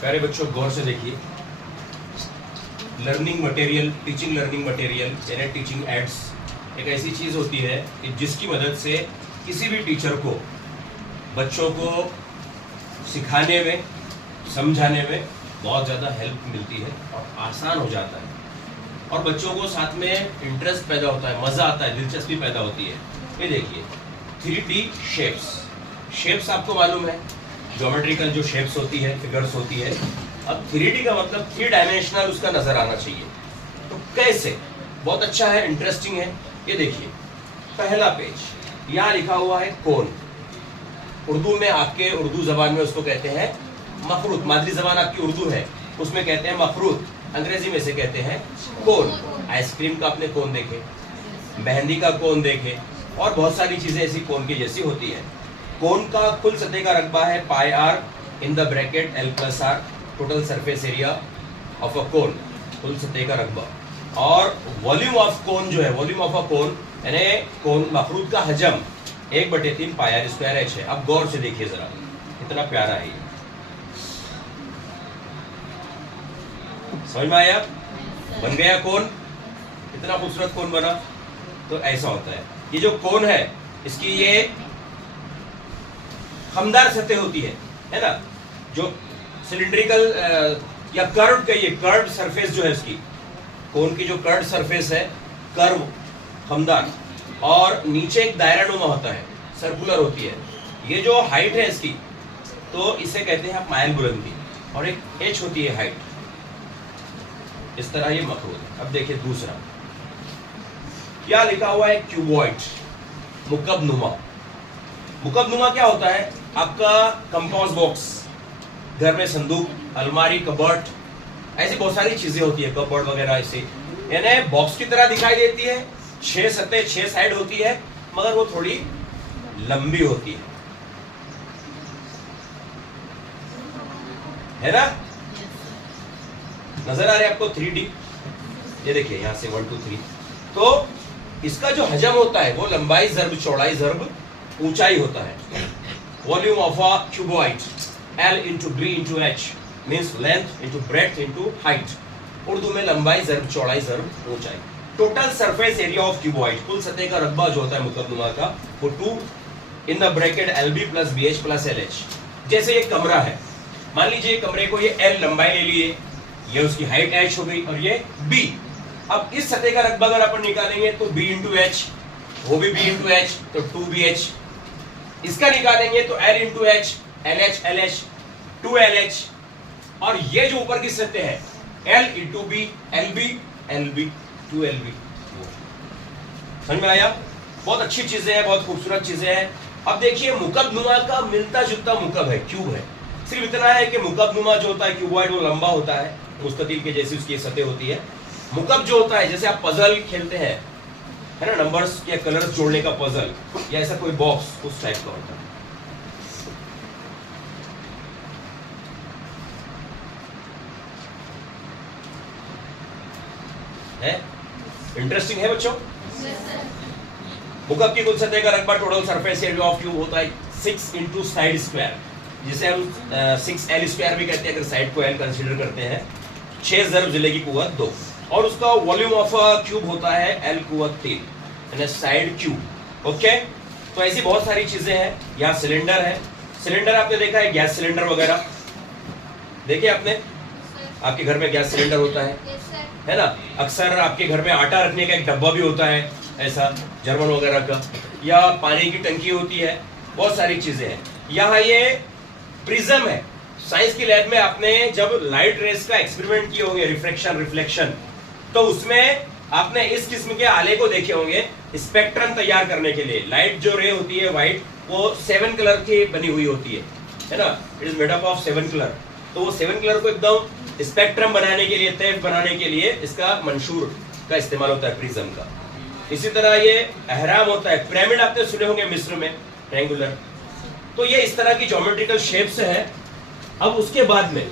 प्यारे बच्चों गौर से देखिए, learning material, teaching learning material यानी टीचिंग एड्स एक ऐसी चीज़ होती है कि जिसकी मदद से किसी भी टीचर को बच्चों को सिखाने में, समझाने में बहुत ज़्यादा हेल्प मिलती है और आसान हो जाता है और बच्चों को साथ में इंटरेस्ट पैदा होता है, मज़ा आता है, दिलचस्पी पैदा होती है। ये देखिए 3D शेप्स आपको मालूम है, ज्योमेट्रिकल जो शेप्स होती है, फिगर्स होती है। अब 3D का मतलब 3 डायमेंशनल उसका नजर आना चाहिए। तो कैसे? बहुत अच्छा है, इंटरेस्टिंग है। ये देखिए पहला पेज, यहाँ लिखा हुआ है कोन। उर्दू में, आपके उर्दू जबान में उसको कहते हैं मफरूत। मादरी जबान आपकी उर्दू है, उसमें कहते हैं मफरूत, अंग्रेजी में से कहते हैं कोन। आइसक्रीम का आपने कोन देखे, मेहंदी का कोन देखे और बहुत सारी चीजें ऐसी कोन की जैसी होती है। कोन का कुल सतह का रकबा है pi R in the bracket L plus R, total surface area of a cone, कुल सतह का रकबा। और वॉल्यूम ऑफ कोन जो है, वॉल्यूम ऑफ अ कोन यानी कोन मफरूत का हजम 1/3 पाई आर स्क्वायर एच है। अब गौर से देखिए जरा, कितना प्यारा है ये, समझ में आया? बन गया कोन, कितना खूबसूरत कोन बना। तो ऐसा होता है, ये जो कोन है इसकी ये खमदार सतह होती है ना, जो सिलिंड्रिकल या कर्व का, ये कर्व सरफेस जो है इसकी, कोन की जो कर्व सरफेस है, कर्व खमदार, और नीचे एक दायरानुमा होता है, सर्कुलर होती है। ये जो हाइट है इसकी, तो इसे कहते हैं माइल बुलंदी, और एक एच होती है हाइट। इस तरह ये मखरूज है। अब देखिए दूसरा, क्या लिखा हुआ है? क्यूबॉइड, मुकब्बनुमा। मुकब्बनुमा क्या होता है? आपका कंपास बॉक्स, घर में संदूक, अलमारी, कबर्ड, ऐसी बहुत सारी चीजें होती है, कबर्ड वगैरह ऐसे, यानी बॉक्स की तरह दिखाई देती है। 6 सतह, 6 साइड होती है, मगर वो थोड़ी लंबी होती है ना? नजर आ रहा है आपको 3D? ये देखिए यहाँ से 1 2 3। तो इसका जो हजम होता है वो लंबाई जर्ब चौड़ाई जर्ब ऊंचाई होता है। Volume of a cuboid L into B into H means length into breadth into height। Urdu में लंबाई जर्ब चौड़ाई जर्ब ऊंचाई। Total surface area of cuboid, कुल सतह का रकबा जो होता है मुकब्बनुमा का, वो 2 इन the bracket LB plus BH plus LH। जैसे ये कमरा है, मान लीजिए कमरे को ये L लंबाई ले लिए, ये उसकी हाइट H हो गई, और ये B। अब इस सतह का रकबा अगर अपन निकालेंगे तो B into H, वो भी B into H, तो 2BH। इसका निकालेंगे तो L into H, LH LH 2LH, और ये जो ऊपर की सतह है L into B, LB LB 2LB। समझ में आया? बहुत अच्छी चीजें हैं, बहुत खूबसूरत चीजें हैं। अब देखिए मुकब्बनुमा का मिलता जुलता मुकब है, क्यूब है। सिर्फ इतना है कि मुकब्बनुमा जो होता है क्यूबॉइड, वो लंबा होता है, मुस्ततील के जैसी उसकी सतह होती है। मुकब जो होता है, जैसे आप पजल खेलते हैं, है ना, नंबर्स या कलर्स जोड़ने का पजल, या ऐसा कोई बॉक्स, उस टाइप का होता है। इंटरेस्टिंग है बच्चों? मुकब की कुल सतह का रकबा, total surface area of cube होता है 6 इंटू साइड स्क्वायर, जिसे हम 6L स्क्वायर भी कहते हैं अगर साइड को L कंसीडर करते हैं। 6 जर्ब जिले की कुव्वत 2, और उसका वॉल्यूम ऑफ क्यूब होता है L कुव्वत 3, यानी साइड क्यूब। ओके, तो ऐसी बहुत सारी चीजें हैं। यहाँ सिलेंडर है, सिलेंडर आपने देखा है, गैस सिलेंडर वगैरह देखे आपने? आपके घर में गैस सिलेंडर होता है ना? अक्सर आपके घर में आटा रखने का एक डब्बा भी होता है, ऐसा जर्मन वगैरह का, या पानी की टंकी होती है, बहुत सारी चीजें हैं। यहाँ ये प्रिज्म है। साइंस की लैब में आपने जब लाइट रेस का एक्सपेरिमेंट किए होंगे, रिफ्लेक्शन, तो उसमें आपने इस किस्म के आले को देखे होंगे स्पेक्ट्रम तैयार करने के लिए। लाइट जो रे होती है व्हाइट, वो 7 कलर की बनी हुई होती है ना? It is made up of 7 colour. तो वो 7 कलर को एकदम स्पेक्ट्रम बनाने के लिए, तैफ बनाने के लिए इसका मंशूर का इस्तेमाल होता है, प्रिज्म का। इसी तरह ये अहराम होता है, पिरामिड आपने सुने होंगे मिस्र में, ट्रायंगुलर। तो ये इस तरह की ज्योमेट्रिकल शेप्स है। अब उसके बाद में